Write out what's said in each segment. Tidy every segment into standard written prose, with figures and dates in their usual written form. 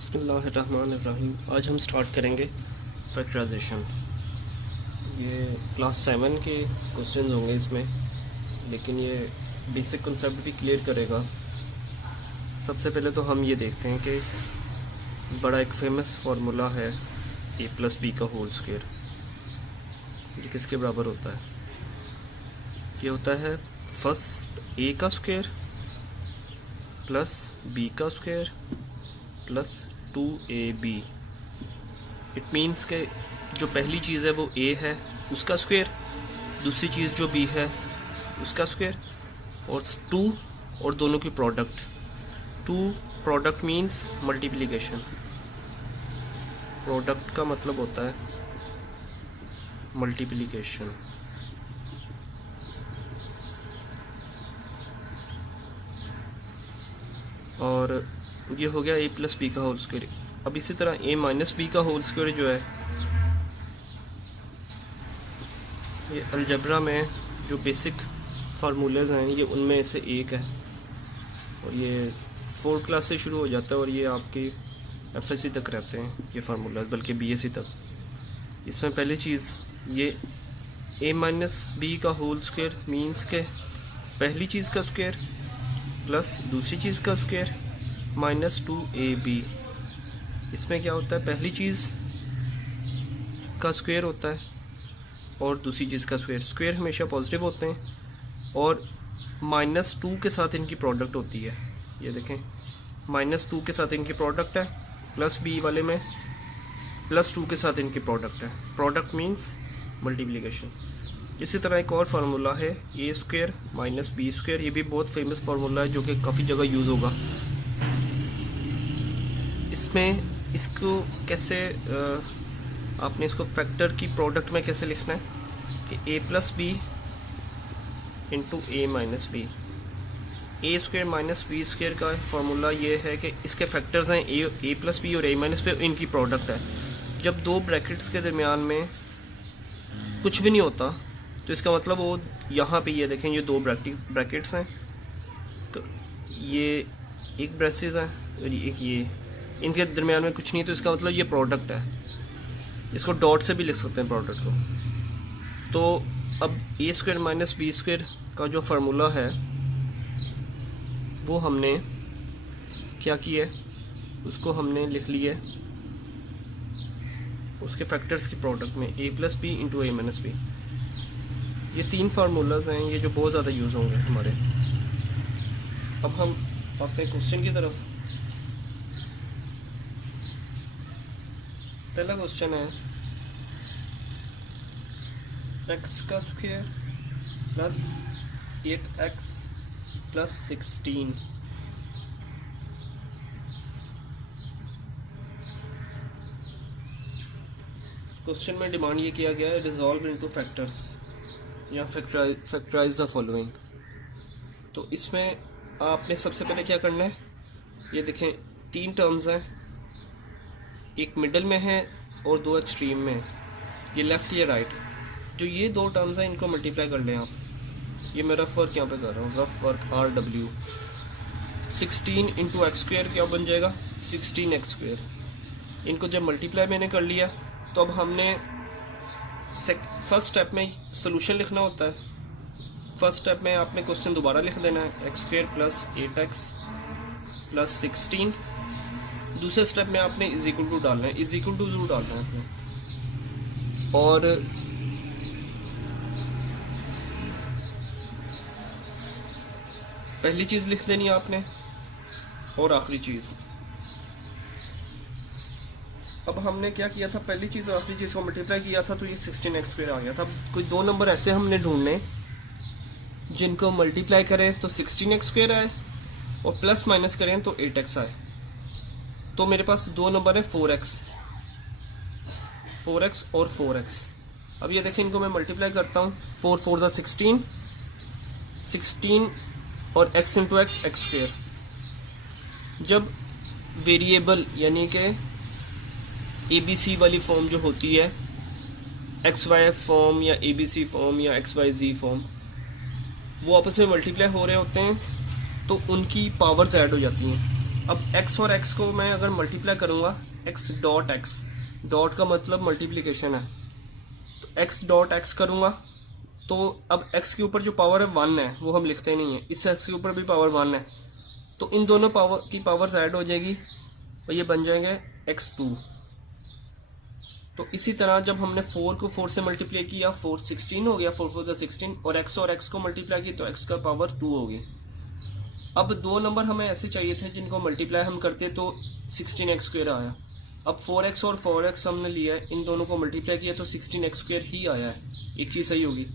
बिस्मिल्लाहिर्रहमानिर्रहीम। आज हम स्टार्ट करेंगे फैक्टराइजेशन। ये क्लास 7 के क्वेश्चंस होंगे इसमें, लेकिन ये बेसिक कंसेप्ट भी क्लियर करेगा। सबसे पहले तो हम ये देखते हैं कि बड़ा एक फेमस फार्मूला है a प्लस बी का होल स्क्वायर। ये किसके बराबर होता है? ये होता है फर्स्ट a का स्क्वायर प्लस b का square plus 2ab। It means के जो पहली चीज़ है वो a है उसका स्क्वायर, दूसरी चीज़ जो b है उसका स्क्वायर, और 2 और दोनों की product. 2 product means multiplication. Product का मतलब होता है मल्टीप्लिकेशन। और ये हो गया a प्लस बी का होल स्क्वायर। अब इसी तरह a माइनस बी का होल स्क्वायर जो है, ये अलजेब्रा में जो बेसिक फार्मूलेज हैं ये उनमें से एक है, और ये 4th क्लास से शुरू हो जाता है और ये आपकी FSC तक रहते हैं ये फार्मूलाज, बल्कि BSc तक। इसमें पहली चीज़ ये a माइनस बी का होल स्क्वायर मीन्स के पहली चीज़ का स्क्वायर प्लस दूसरी चीज़ का स्क्वायर माइनस 2ab। इसमें क्या होता है, पहली चीज़ का स्क्वायर होता है और दूसरी चीज़ का स्क्वायर। स्क्वायर हमेशा पॉजिटिव होते हैं, और -2 के साथ इनकी प्रोडक्ट होती है। ये देखें, -2 के साथ इनकी प्रोडक्ट है, प्लस b वाले में +2 के साथ इनकी प्रोडक्ट है। Product means multiplication. इसी तरह एक और फार्मूला है a square minus B square. ये भी बहुत फेमस फार्मूला है जो कि काफ़ी जगह यूज़ होगा। इसमें इसको कैसे आपने इसको फैक्टर की प्रोडक्ट में कैसे लिखना है कि a plus B into A minus B. A square minus B square का फार्मूला ये है कि इसके फैक्टर्स हैं ए प्लस बी और ए माइनस बी, इनकी प्रोडक्ट है। जब दो ब्रैकेट्स के दरमियान में कुछ भी नहीं होता तो इसका मतलब वो यहाँ पे ये देखें, ये दो ब्रैकेट्स हैं, तो ये एक ब्रेसेस हैं और एक ये, इनके दरमियान में कुछ नहीं है, तो इसका मतलब ये प्रोडक्ट है। इसको डॉट से भी लिख सकते हैं प्रोडक्ट को। तो अब ए स्क्वायर माइनस बी स्क्वायर का जो फार्मूला है वो हमने क्या किया है, उसको हमने लिख लिया है उसके फैक्टर्स की प्रोडक्ट में a plus B into A minus B. ये 3 फार्मूलाज हैं ये जो बहुत ज़्यादा यूज़ होंगे हमारे। अब हम आते हैं क्वेश्चन की तरफ। पहला क्वेश्चन है x का square plus 8x plus 16। Question में डिमांड ये किया गया है रिजॉल्व इनटू फैक्टर्स या फैक्टराइज द फॉलोइंग। तो इसमें आपने सबसे पहले क्या करना है, ये देखें 3 टर्म्स हैं, एक मिडल में है और 2 एक्सट्रीम में है, ये लेफ़्ट या राइट। जो ये 2 टर्म्स हैं इनको मल्टीप्लाई कर लें आप। ये मैं रफ वर्क यहाँ पे कर रहा हूँ, rough work RW। 16 into X square क्या बन जाएगा, 16x स्क्वायर। इनको जब मल्टीप्लाई मैंने कर लिया तो अब हमने फर्स्ट स्टेप में सोल्यूशन लिखना होता है। फर्स्ट स्टेप में आपने क्वेश्चन दोबारा लिख देना है, x square plus 8x plus 16। दूसरे स्टेप में आपने इज इक्वल टू डालना है, इज इक्वल टू जरूर डालना है आपने। और पहली चीज लिख देनी है आपने और आखिरी चीज। अब हमने क्या किया था, पहली चीज और आखिरी चीज को मल्टीप्लाई किया था तो ये 16x स्क्वायर आ गया था। कोई 2 नंबर ऐसे हमने ढूंढने जिनको मल्टीप्लाई करें तो 16x स्क्वायर आए और प्लस माइनस करें तो 8x आए। तो मेरे पास 2 नंबर है 4x और 4x। अब ये देखें, इनको मैं मल्टीप्लाई करता हूँ, 4 4 16, 16 और x into x x square. जब वेरिएबल यानी कि ABC वाली फॉर्म जो होती है, XY फॉर्म या ABC फॉर्म या XYZ फॉर्म, वो आपस में मल्टीप्लाई हो रहे होते हैं तो उनकी पावर्स ऐड हो जाती हैं। अब x और x को मैं अगर मल्टीप्लाई करूँगा, x डॉट x, डॉट का मतलब मल्टीप्लिकेशन है, तो x डॉट x करूँगा तो अब x के ऊपर जो पावर है 1 है वो हम लिखते नहीं है, इस x के ऊपर भी पावर 1 है, तो इन दोनों पावर की पावर्स ऐड हो जाएगी और ये बन जाएंगे x2। तो इसी तरह जब हमने 4 को 4 से मल्टीप्लाई किया 4 16 हो गया, 4 4 16, और x को मल्टीप्लाई की तो x का पावर 2 होगी। अब दो नंबर हमें ऐसे चाहिए थे जिनको मल्टीप्लाई हम करते तो 16x² आया। अब 4x और 4x हमने लिया है, इन दोनों को मल्टीप्लाई किया तो 16x² ही आया है, एक चीज़ सही होगी।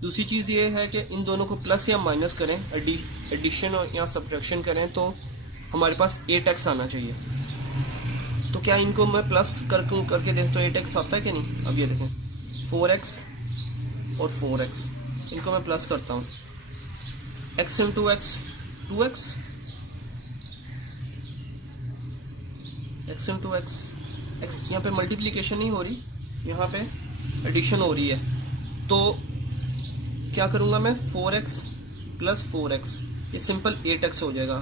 दूसरी चीज़ ये है कि इन दोनों को प्लस या माइनस करें, एडिशन या सब्ट्रैक्शन करें तो हमारे पास 8x आना चाहिए। तो क्या इनको मैं प्लस करके देख तो 8x आता है कि नहीं? अब ये देखें 4x और 4x, इनको मैं प्लस करता हूँ, x into x 2x, x into x, x यहाँ पे मल्टीप्लीकेशन नहीं हो रही, यहाँ पे एडिशन हो रही है। तो क्या करूँगा मैं 4x प्लस 4x, ये सिंपल 8x हो जाएगा।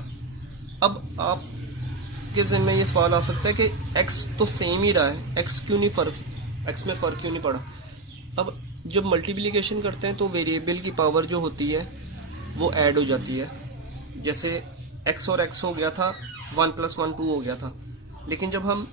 अब आप के ज़हन में ये सवाल आ सकता है कि x तो सेम ही रहा है, x क्यों नहीं x में फ़र्क क्यों नहीं पड़ा? अब जब मल्टीप्लिकेशन करते हैं तो वेरिएबल की पावर जो होती है वो ऐड हो जाती है। जैसे x और x हो गया था 1 + 1 2 हो गया था, लेकिन जब हम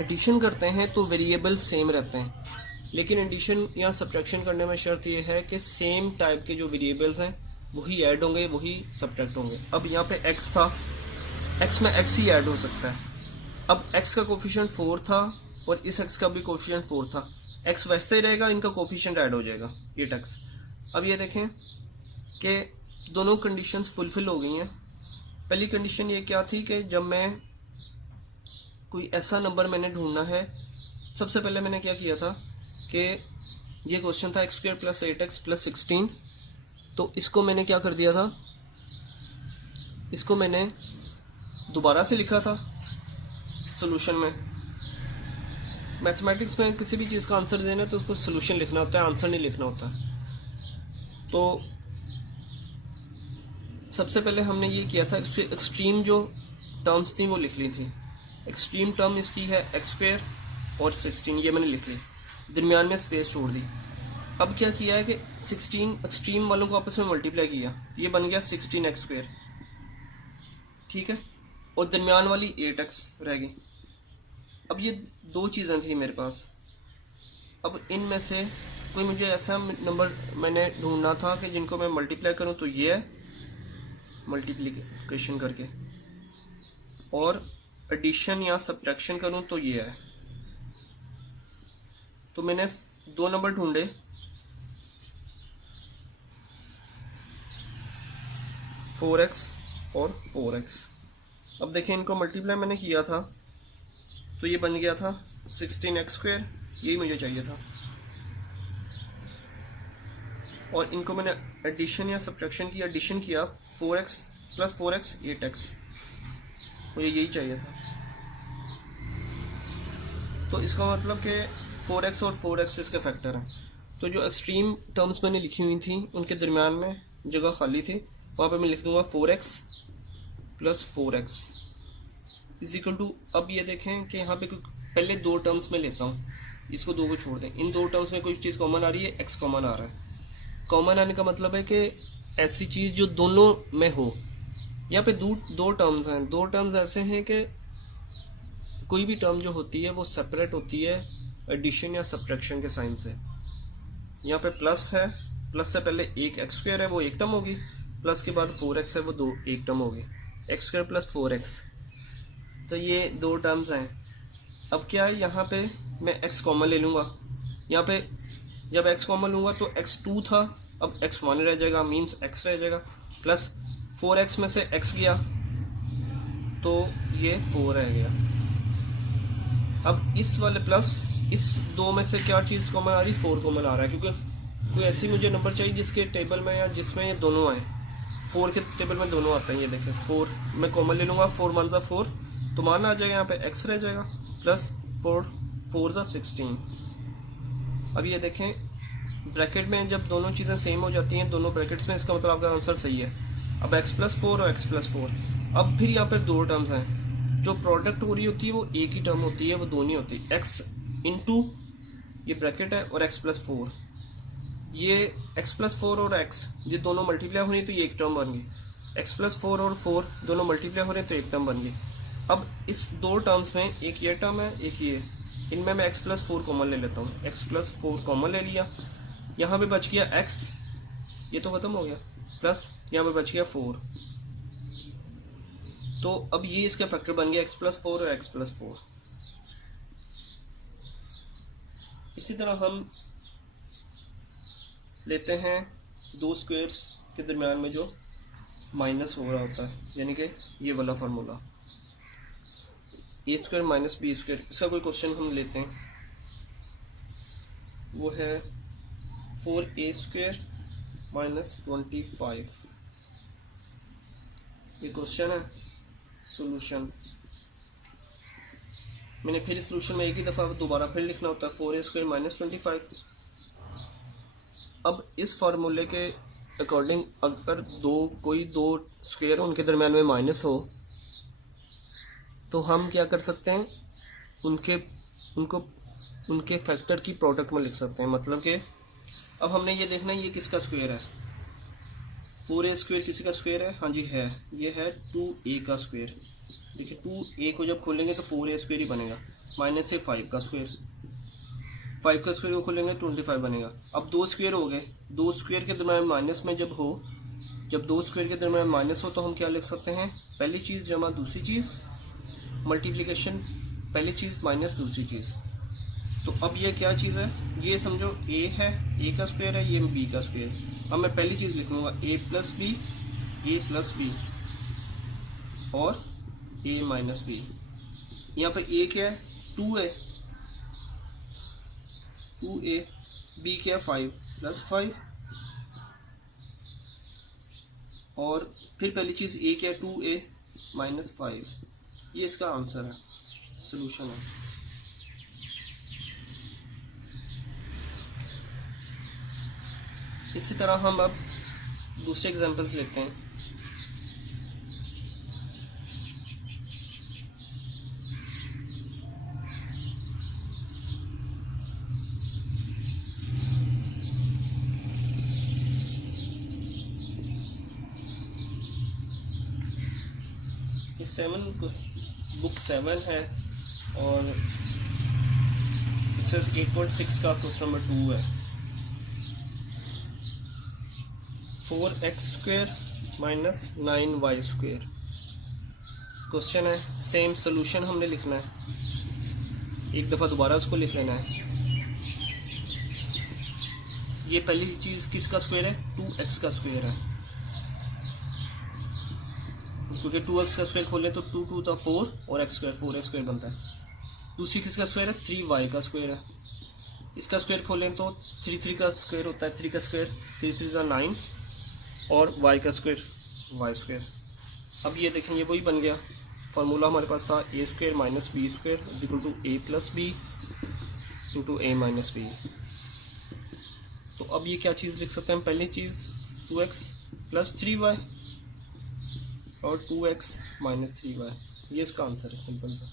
एडिशन करते हैं तो वेरिएबल सेम रहते हैं। लेकिन एडिशन या सब्ट्रैक्शन करने में शर्त ये है कि सेम टाइप के जो वेरिएबल्स हैं वही ऐड होंगे, वही सब्ट्रैक्ट होंगे। अब यहाँ पे x था, x में x ही ऐड हो सकता है। अब x का कोफिशिएंट 4 था और इस x का भी कोफिशिएंट 4 था, x वैसे ही रहेगा, इनका कोफिशिएंट ऐड हो जाएगा 8x। अब ये देखें कि दोनों कंडीशंस फुलफिल हो गई हैं। पहली कंडीशन ये क्या थी कि जब मैं कोई ऐसा नंबर मैंने ढूंढना है, सबसे पहले मैंने क्या किया था कि ये क्वेश्चन था x² + 8x + 16, तो इसको मैंने क्या कर दिया था, इसको मैंने दोबारा से लिखा था सॉल्यूशन में। मैथमेटिक्स में किसी भी चीज़ का आंसर देना है तो उसको सॉल्यूशन लिखना होता है, आंसर नहीं लिखना होता। तो सबसे पहले हमने ये किया था, एक्सट्रीम जो टर्म्स थी वो लिख ली थी। एक्सट्रीम टर्म इसकी है x² और 16, ये मैंने लिख ली, दरमियान में स्पेस छोड़ दी। अब क्या किया है कि 16 एक्सट्रीम वालों को आपस में मल्टीप्लाई किया, ये बन गया 16x², ठीक है, और दरमियान वाली 8x रह गई। अब ये दो चीज़ें थी मेरे पास। अब इनमें से कोई मुझे ऐसा नंबर मैंने ढूंढना था कि जिनको मैं मल्टीप्लाई करूं तो ये है मल्टीप्लिकेशन करके, और एडिशन या सब्ट्रैक्शन करूं तो ये है। तो मैंने दो नंबर ढूंढे, फोर एक्स और 4x। अब देखें इनको मल्टीप्लाई मैंने किया था तो ये बन गया था 16x², यही मुझे चाहिए था। और इनको मैंने एडिशन या सब्ट्रैक्शन की, एडिशन किया 4x + 4x 8x, मुझे यही चाहिए था। तो इसका मतलब कि 4x और 4x इसके फैक्टर हैं। तो जो एक्सट्रीम टर्म्स मैंने लिखी हुई थी उनके दरमियान में जगह खाली थी, वहाँ पे मैं लिख दूंगा 4x + 4x = अब ये देखें कि यहाँ पे पहले दो टर्म्स में लेता हूँ, इसको दो को छोड़ दें, इन दो टर्म्स में कोई चीज़ कॉमन आ रही है, x कॉमन आ रहा है। कॉमन आने का मतलब है कि ऐसी चीज़ जो दोनों में हो। यहाँ पे दो टर्म्स हैं, दो टर्म्स ऐसे हैं कि कोई भी टर्म जो होती है वो सेपरेट होती है एडिशन या सब्ट्रैक्शन के साइन से। यहाँ पे प्लस है, प्लस से पहले एक x² है वो एक टर्म होगी, प्लस के बाद 4x है वो एक टर्म होगी, x² + 4x। तो ये दो टर्म्स हैं। अब क्या है, यहाँ पे मैं x कॉमन ले लूँगा, यहाँ पे जब x कॉमन लूँगा तो x2 था, अब x1 रह जाएगा, मीन्स x रह जाएगा, प्लस 4x में से x गया तो ये 4 रह गया। अब इस वाले प्लस इस दो में से क्या चीज़ कॉमन आ रही, 4 कॉमन आ रहा है, क्योंकि कोई ऐसी मुझे नंबर चाहिए जिसके टेबल में या जिसमें ये दोनों आए। 4 के टेबल में दोनों आते हैं, ये देखें 4 मैं कॉमन ले लूँगा, 4 × 4 तो मान आ जाएगा, यहाँ पे x रह जाएगा, प्लस 4 × 16। अब ये देखें ब्रैकेट में जब दोनों चीज़ें सेम हो जाती हैं दोनों ब्रैकेट्स में, इसका मतलब आपका आंसर सही है। अब x + 4 और x + 4, अब फिर यहाँ पर दो टर्म्स हैं, जो प्रोडक्ट हो रही होती है वो एक ही टर्म होती है, वो दो नहीं होती। एक्स इंटू ये ब्रैकेट है और एक्स प्लस 4, ये एक्स प्लस 4 और एक्स ये दोनों मल्टीप्लाई हो रही तो ये एक टर्म बन गई। एक्स प्लस 4 और 4 दोनों मल्टीप्लाई हो रहे तो एक टर्म बन गई। अब इस दो टर्म्स में एक ये टर्म है एक ये, इनमें मैं एक्स प्लस 4 कॉमन ले लेता हूँ। एक्स प्लस 4 कॉमन ले लिया, यहाँ पे बच गया एक्स, ये तो खत्म हो गया, प्लस यहाँ पे बच गया 4। तो अब ये इसका फैक्टर बन गया एक्स प्लस 4 और एक्स प्लस 4। इसी तरह हम लेते हैं दो स्क्वायर्स के दरमियान में जो माइनस हो रहा होता है, यानी कि ये वाला फार्मूला ए स्क्वायर माइनस बी स्क्वायर। इसका कोई क्वेश्चन हम लेते हैं, वो है 4a स्क्वायर माइनस 25। ये क्वेश्चन है। सॉल्यूशन मैंने फिर इस सॉल्यूशन में एक ही दफ़ा दोबारा फिर लिखना होता है, 4a स्क्वायर माइनस 25। अब इस फार्मूले के अकॉर्डिंग अगर कोई दो स्क्वायर उनके दरमियान में माइनस हो तो हम क्या कर सकते हैं, उनके फैक्टर की प्रोडक्ट में लिख सकते हैं। मतलब कि अब हमने ये देखना है ये किसका स्क्वायर है, 4a स्क्वायर किसी का स्क्वायर है, हाँ जी है, ये है 2a का स्क्वायर। देखिए 2a को जब खोलेंगे तो 4a स्क्वायर ही बनेगा, माइनस से 5 का स्क्वायर, 5 का स्क्वायर को खोलेंगे 25 बनेगा। अब दो स्क्वायर हो गए, दो स्क्वायर के दरम्यान माइनस में जब दो स्क्वायर के दरम्यान माइनस हो तो हम क्या लिख सकते हैं, पहली चीज़ जमा दूसरी चीज़, मल्टीप्लिकेशन पहली चीज़ माइनस दूसरी चीज़। तो अब ये क्या चीज़ है, ये समझो a है, a का स्क्वायर है, ये b का स्क्वायर। अब मैं पहली चीज़ लिख लूँगा a प्लस b और a माइनस b। यहाँ पर a क्या है 2a, b क्या है 5 प्लस 5, और फिर पहली चीज़ a क्या है 2a माइनस 5। ये इसका आंसर है, सॉल्यूशन है। इसी तरह हम अब दूसरे एग्जांपल्स लेते हैं। बुक 7 है और 8.6 का क्वेश्चन नंबर 2 है। 4x square minus 9y square question है। सेम सोल्यूशन हमने लिखना है, एक दफ़ा दोबारा उसको लिख लेना है। ये पहली चीज़ किसका स्क्वायर है, 2x का स्क्वायर है, क्योंकि 2x का स्क्वायर खोलें तो 2 2 × 4 और x स्क्वायर 4x स्क्वायर बनता है। दूसरी किसका स्क्वायर है, 3y का स्क्वायर है। इसका स्क्वायर खोलें तो 3 3 का स्क्वायर होता है, 3 का स्क्वायर 3 3 × 9 और y का स्क्वायर y स्क्वायर। अब ये देखें ये वही बन गया, फार्मूला हमारे पास था a square minus B square is equal to a plus B into a minus B. तो अब ये क्या चीज़ लिख सकते हैं, पहली चीज़ 2x प्लस 3y और 2x माइनस 3y, ये इसका आंसर है, सिंपल सा।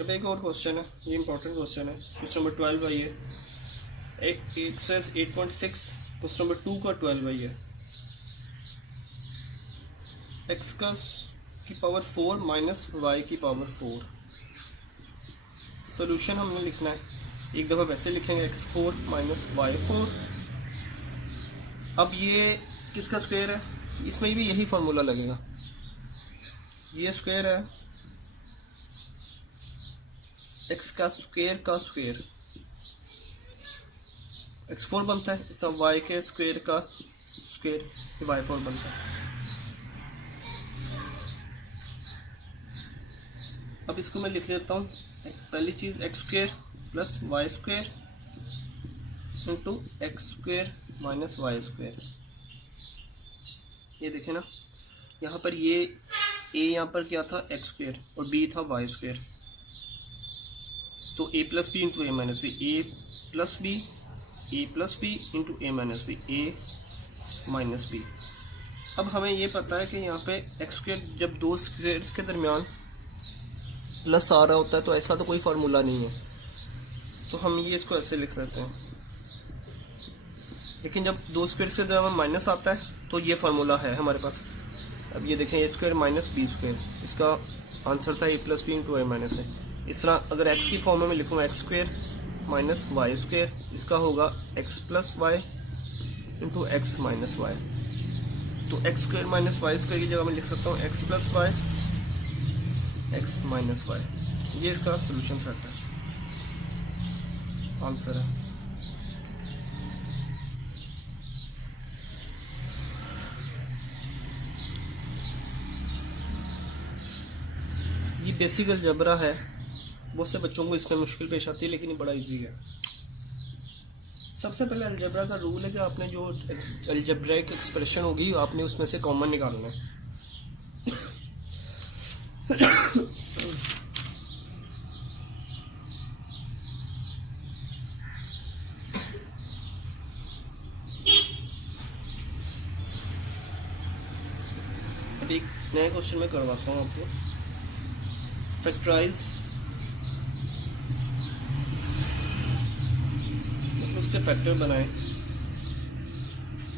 अब एक और क्वेश्चन है, ये इंपॉर्टेंट क्वेश्चन है, क्वेश्चन नंबर 12 है। ये एक्सरसाइज 8.6 क्वेश्चन नंबर 2 का 12 है। x की पावर 4 माइनस y की पावर 4। सोल्यूशन हमने लिखना है, एक दफ़ा वैसे लिखेंगे x4 माइनस y4। अब ये किसका स्क्वायर है, इसमें भी यही फार्मूला लगेगा। ये स्क्वायर है x का स्क्वायर x4 बनता है, इसका y के स्क्वायर का स्क्वायर y4 बनता है। अब इसको मैं लिख लेता हूँ, पहली चीज़ x square plus y square into X square minus Y square. ये देखें ना, यहाँ पर ये a यहाँ पर क्या था x स्क्वायर और b था y स्क्वायर, तो a plus B into A minus B, a plus B into A minus B, a minus B. अब हमें ये पता है कि यहाँ पे एक्स स्क्वायर जब दो स्क्वायर्स के दरमियान प्लस आ रहा होता है तो ऐसा तो कोई फार्मूला नहीं है, तो हम ये इसको ऐसे लिख सकते हैं। लेकिन जब दो स्क्वायर से दरमियान माइनस आता है तो ये फार्मूला है हमारे पास। अब ये देखें, a square minus B square, इसका आंसर था a plus B into A minus a. इस तरह अगर एक्स की फॉर्म में मैं लिखूँ x square minus Y square, इसका होगा x plus y into x minus y. तो x square minus Y square की जगह मैं लिख सकता हूँ x plus y x minus y. ये इसका सोल्यूशन सेट है, आंसर है। ये बेसिक अलजबरा है, बहुत से बच्चों को इसमें मुश्किल पेश आती है, लेकिन ये बड़ा इजी है। सबसे पहले अलजबरा का रूल है कि आपने जो अलजब्राइक एक्सप्रेशन होगी आपने उसमें से कॉमन निकालना है। अब एक नया क्वेश्चन मैं करवाता हूँ आपको। फैक्टराइज, मतलब उसके फैक्टर बनाए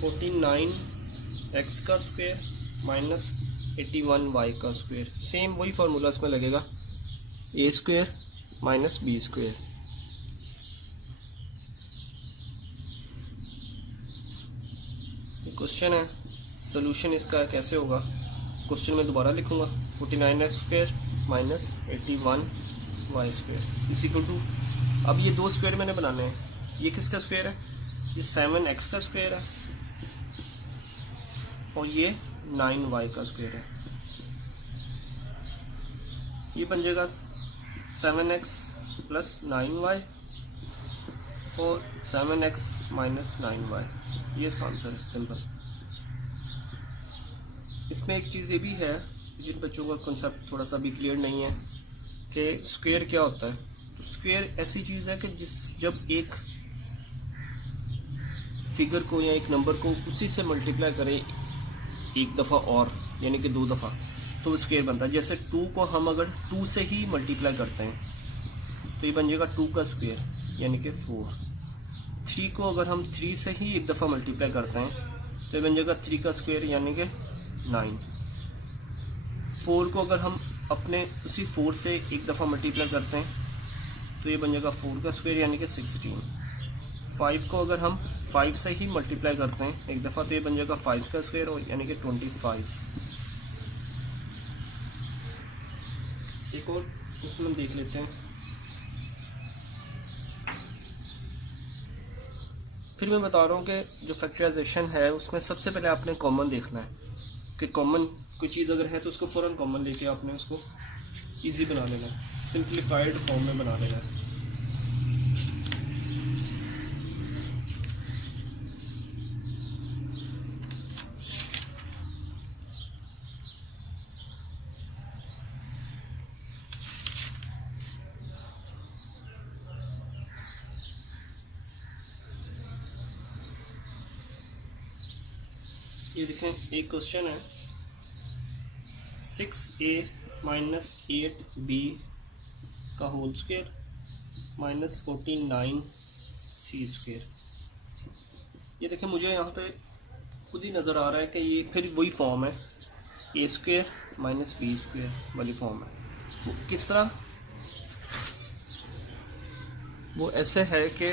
49x का स्क्वायर माइनस 81y का स्क्वायर। सेम वही फार्मूला इसमें लगेगा, a square minus B square. Question है, सोल्यूशन इसका कैसे होगा। क्वेश्चन में दोबारा लिखूंगा 49x square minus 81y square is equal to, अब ये दो स्क्वायर मैंने बनाने हैं। ये किसका स्क्वायर है, ये 7x का स्क्वायर है और ये 9y का स्क्वायर है। ये बन जाएगा 7x प्लस 9y और 7x माइनस 9y। ये इसका आंसर है, सिंपल। इसमें एक चीज़ ये भी है, जिन बच्चों का कॉन्सेप्ट थोड़ा सा भी क्लियर नहीं है कि स्क्वायर क्या होता है। तो स्क्वायर ऐसी चीज़ है कि जब एक फिगर को या एक नंबर को उसी से मल्टीप्लाई करें एक दफ़ा और यानी कि 2 दफ़ा, तो स्क्वायर बनता है। जैसे 2 को हम अगर 2 से ही मल्टीप्लाई करते हैं तो ये बन जाएगा 2 का स्क्वायर यानी कि 4। 3 को अगर हम 3 से ही एक दफ़ा मल्टीप्लाई करते हैं तो ये बन जाएगा 3 का स्क्वायर यानी कि 9। 4 को अगर हम अपने उसी 4 से एक दफ़ा मल्टीप्लाई करते हैं तो ये बन जाएगा 4 का स्क्वायर यानी कि 16। 5 को अगर हम 5 से ही मल्टीप्लाई करते हैं एक दफ़ा तो ये बन जाएगा 5 का स्क्वायर और यानी कि 25। एक और क्वेश्चन देख लेते हैं, फिर मैं बता रहा हूँ कि जो फैक्टराइजेशन है उसमें सबसे पहले आपने कॉमन देखना है कि कॉमन कोई चीज़ अगर है तो उसको फ़ौरन कॉमन लेके आपने उसको इजी बना लेना है, सिंप्लीफाइड फॉर्म में बना लेना है। ये देखें, एक क्वेश्चन है 6a माइनस 8b का whole square minus 49c square. ये देखें, मुझे यहाँ पे खुद ही नज़र आ रहा है कि ये फिर वही फॉर्म है, ए स्क्वायर माइनस बी स्क्वायर वाली फॉर्म है। वो किस तरह, वो ऐसे है कि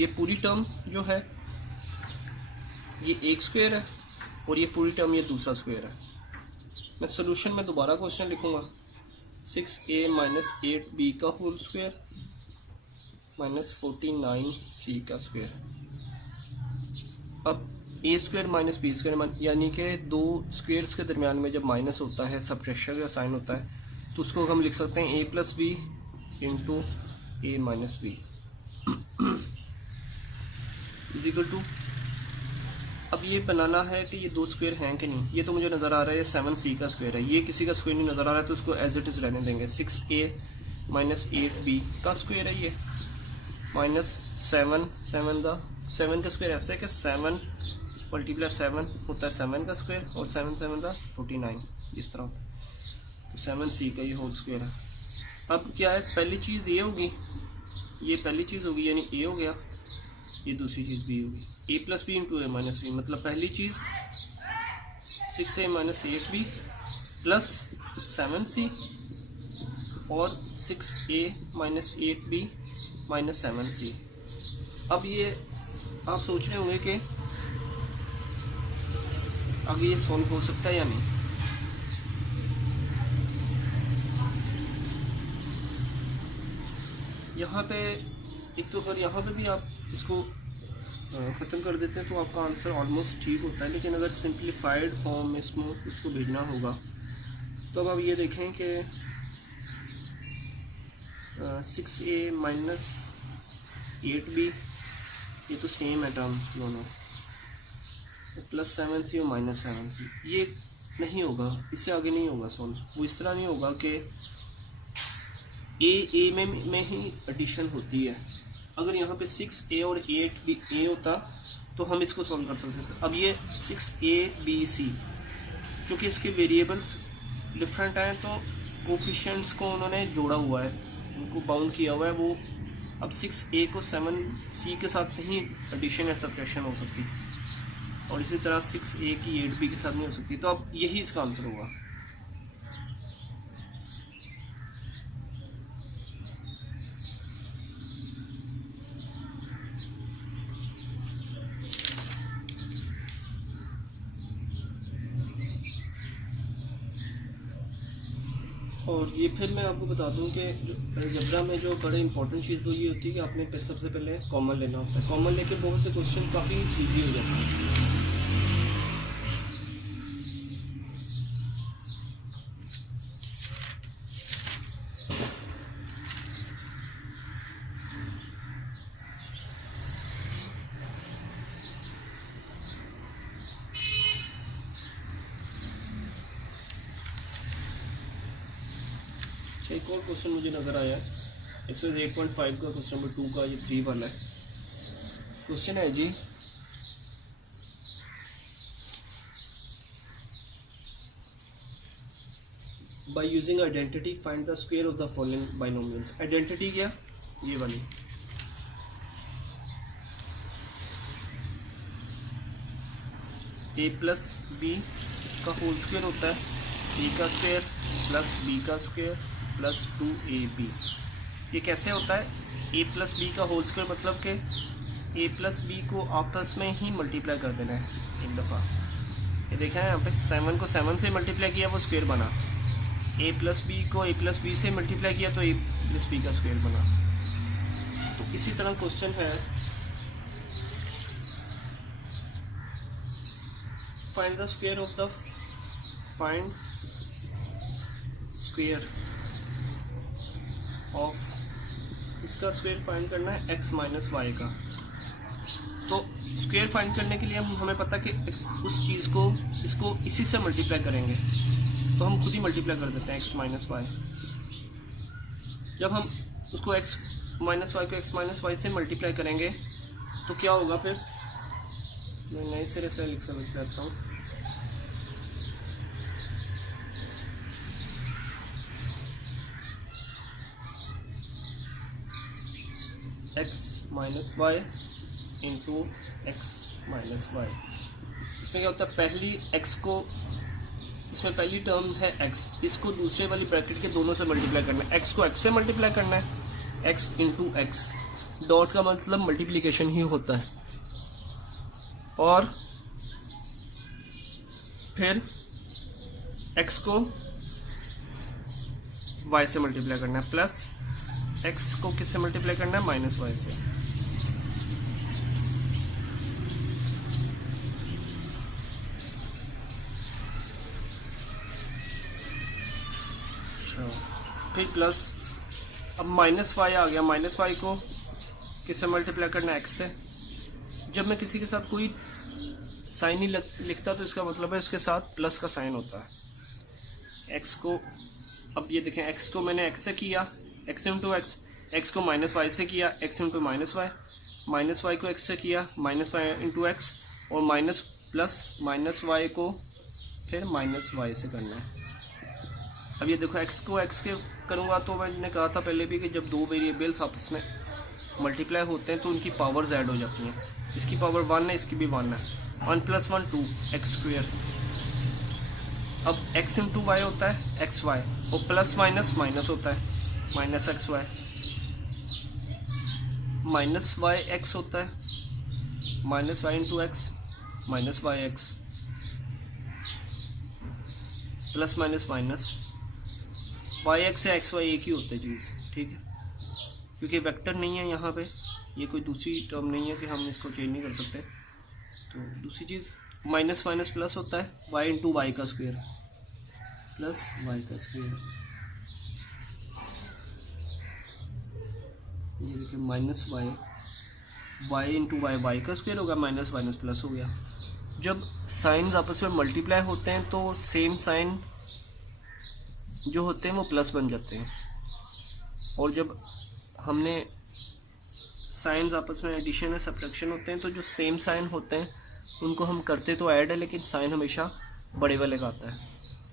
ये पूरी टर्म जो है ये एक स्क्वायर है और ये पूरी टर्म ये दूसरा स्क्वायर है। मैं सोल्यूशन में दोबारा क्वेश्चन लिखूंगा 6a माइनस 8b का होल स्क्वायर माइनस 49c का स्क्वायर। अब ए स्क्वायर माइनस बी स्क्वायर यानी कि दो स्क्वायर्स के दरमियान में जब माइनस होता है, सबट्रैक्शन का साइन होता है, तो उसको हम लिख सकते हैं a plus B into A minus B is equal to. अब ये बनाना है कि ये दो स्क्वायर हैं कि नहीं। ये तो मुझे नज़र आ रहा है ये 7c का स्क्वायर है, ये किसी का स्क्वायर नहीं नज़र आ रहा है तो उसको एज इट इज़ रहने देंगे। 6a माइनस 8b का स्क्वायर है ये माइनस 7 का स्क्वायर ऐसे है कि 7 मल्टीप्लाई 7 होता है 7 का स्क्वायर, और 7 7 का 49, इस तरह होता है। तो 7c का ये होल स्क्वायर है। अब क्या है, पहली चीज़ ये होगी, ये पहली चीज़ होगी यानी a हो गया, ये दूसरी चीज़ b होगी, a plus B into a minus B. मतलब पहली चीज़ 6a minus 8b plus 7c और 6a minus 8b minus 7c। अब ये आप सोच रहे होंगे कि आगे ये सॉल्व हो सकता है या नहीं। यहाँ पे एक तो अगर यहाँ पे भी आप इसको ख़त्म कर देते हैं तो आपका आंसर ऑलमोस्ट ठीक होता है, लेकिन अगर सिंप्लीफाइड फॉर्म में इसको भेजना होगा तो अब आप ये देखें कि 6a माइनस 8b ये तो सेम है टर्म्स दोनों, प्लस 7c और माइनस 7c, ये नहीं होगा, इससे आगे नहीं होगा सॉल्व। वो इस तरह नहीं होगा कि ए में ही एडिशन होती है। अगर यहाँ पे 6a और 8a होता तो हम इसको सॉल्व कर सकते थे। अब ये 6a b c चूँकि इसके वेरिएबल्स डिफरेंट हैं तो कोफिशिएंट्स को उन्होंने जोड़ा हुआ है, उनको बाउंड किया हुआ है। वो अब 6a को 7c के साथ नहीं एडिशन या सब्ट्रैक्शन हो सकती, और इसी तरह 6a की 8b के साथ नहीं हो सकती। तो अब यही इसका आंसर होगा। और ये फिर मैं आपको बता दूं कि अलजेब्रा में जो बड़े इंपॉर्टेंट चीज़ वो ये होती है कि आपने फिर सबसे पहले कॉमन लेना होता है। कॉमन लेके बहुत से क्वेश्चन काफ़ी इजी हो जाते हैं। एक और क्वेश्चन मुझे नज़र आया है, एक्सरसाइज 8.5 का क्वेश्चन नंबर 2 का, ये 3 वाला है। क्वेश्चन है जी, by using identity find the square of the following binomials. Identity क्या, ये वाली, a प्लस बी का होल स्क्वायर होता है a का स्क्वायर प्लस b का स्क्वायर प्लस 2ab। ये कैसे होता है, a प्लस बी का होल स्क्वायर मतलब कि a प्लस बी को आपस में ही मल्टीप्लाई कर देना है एक दफ़ा। ये देखा है यहाँ पे 7 को 7 से मल्टीप्लाई किया वो स्क्वायर बना, a प्लस बी को a प्लस बी से मल्टीप्लाई किया तो a प्लस बी का स्क्वायर बना। तो इसी तरह क्वेश्चन है, find the square of the, find square of, इसका स्क्वायर फाइंड करना है x माइनस वाई का। तो स्क्वायर फाइंड करने के लिए हमें पता कि उस चीज़ को, इसको इसी से मल्टीप्लाई करेंगे, तो हम खुद ही मल्टीप्लाई कर देते हैं x माइनस वाई। जब हम उसको x माइनस वाई को x माइनस वाई से मल्टीप्लाई करेंगे तो क्या होगा, फिर मैं नए सिरे से लिख सकता हूँ। x minus Y into x minus Y. इसमें क्या होता है, पहली x को, इसमें पहली टर्म है x, इसको दूसरे वाली ब्रैकेट के दोनों से मल्टीप्लाई करना है। x को x से मल्टीप्लाई करना है, x इंटू एक्स, डॉट का मतलब मल्टीप्लिकेशन ही होता है, और फिर x को y से मल्टीप्लाई करना है, प्लस x को किससे मल्टीप्लाई करना है, माइनस वाई से। फिर प्लस, अब माइनस वाई आ गया, माइनस वाई को किससे मल्टीप्लाई करना है, x से। जब मैं किसी के साथ कोई साइन ही लिखता तो इसका मतलब है इसके साथ प्लस का साइन होता है। x को, अब ये देखें, x को मैंने x से किया, x इंटू एक्स, x को माइनस वाई से किया, x into minus Y, minus Y को x से किया, माइनस वाई इंटू एक्स, और माइनस प्लस माइनस वाई को फिर माइनस वाई से करना है। अब ये देखो x को x के करूँगा तो मैंने कहा था पहले भी कि जब दो वेरिएबल्स आपस में मल्टीप्लाई होते हैं तो उनकी पावर्स ऐड हो जाती हैं। इसकी पावर 1 है, इसकी भी 1 है। 1 + 1 2 x स्क्वेयर। अब x इंटू वाई होता है एक्स वाई, और प्लस माइनस माइनस होता है minus X Y, minus Y X होता है minus Y into x minus Y X, plus minus minus Y X से एक्स वाई एक ही होता है चीज़, ठीक है, क्योंकि वेक्टर नहीं है यहाँ पे, ये कोई दूसरी टर्म नहीं है कि हम इसको चेंज नहीं कर सकते। तो दूसरी चीज़ माइनस माइनस प्लस होता है वाई इंटू वाई का स्क्वायर प्लस वाई का स्क्वायर। ये देखिए minus Y, Y into Y Y का स्क्वायर होगा, माइनस माइनस प्लस हो गया। जब साइंस आपस में मल्टीप्लाई होते हैं तो सेम साइन जो होते हैं वो प्लस बन जाते हैं, और जब हमने साइंस आपस में एडिशन या सब्ट्रैक्शन होते हैं तो जो सेम साइन होते हैं उनको हम करते तो ऐड है, लेकिन साइन हमेशा बड़े वाले का आता है,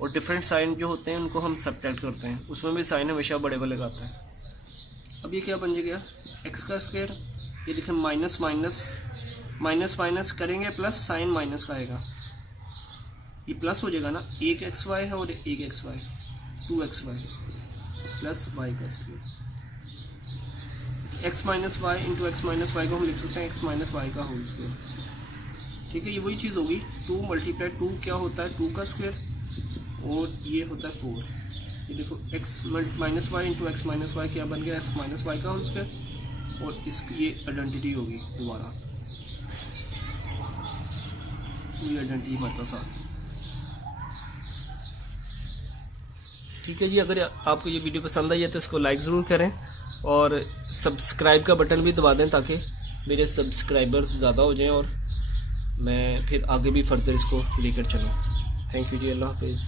और डिफरेंट साइन जो होते हैं उनको हम सब्ट्रैक्ट करते हैं, उसमें भी साइन हमेशा बड़े वाले का आता है। अब ये क्या बन गया एक्स का स्क्वायर, ये देखिए माइनस माइनस माइनस माइनस करेंगे प्लस साइन माइनस का आएगा, ये प्लस हो जाएगा ना, एक एक्स वाई है और एक x y, 2xy plus Y का square. x minus Y into x minus Y को हम लिख सकते हैं x माइनस वाई का होल स्क्वायर, ठीक है। ये वही चीज़ होगी 2 मल्टीप्लाई 2 क्या होता है 2 का स्क्वायर, और ये होता है 4। ये देखो x minus Y into x minus Y क्या बन गया x माइनस वाई का होल स्क्वायर, और इसकी ये आइडेंटिटी होगी दोबारा, ये आइडेंटिटी हमारे पास आ गई, ठीक है जी। अगर आपको ये वीडियो पसंद आई है तो इसको लाइक ज़रूर करें, और सब्सक्राइब का बटन भी दबा दें ताकि मेरे सब्सक्राइबर्स ज़्यादा हो जाएं और मैं फिर आगे भी फर्दर इसको लेकर चलूँ। थैंक यू जी, अल्लाह हाफिज़।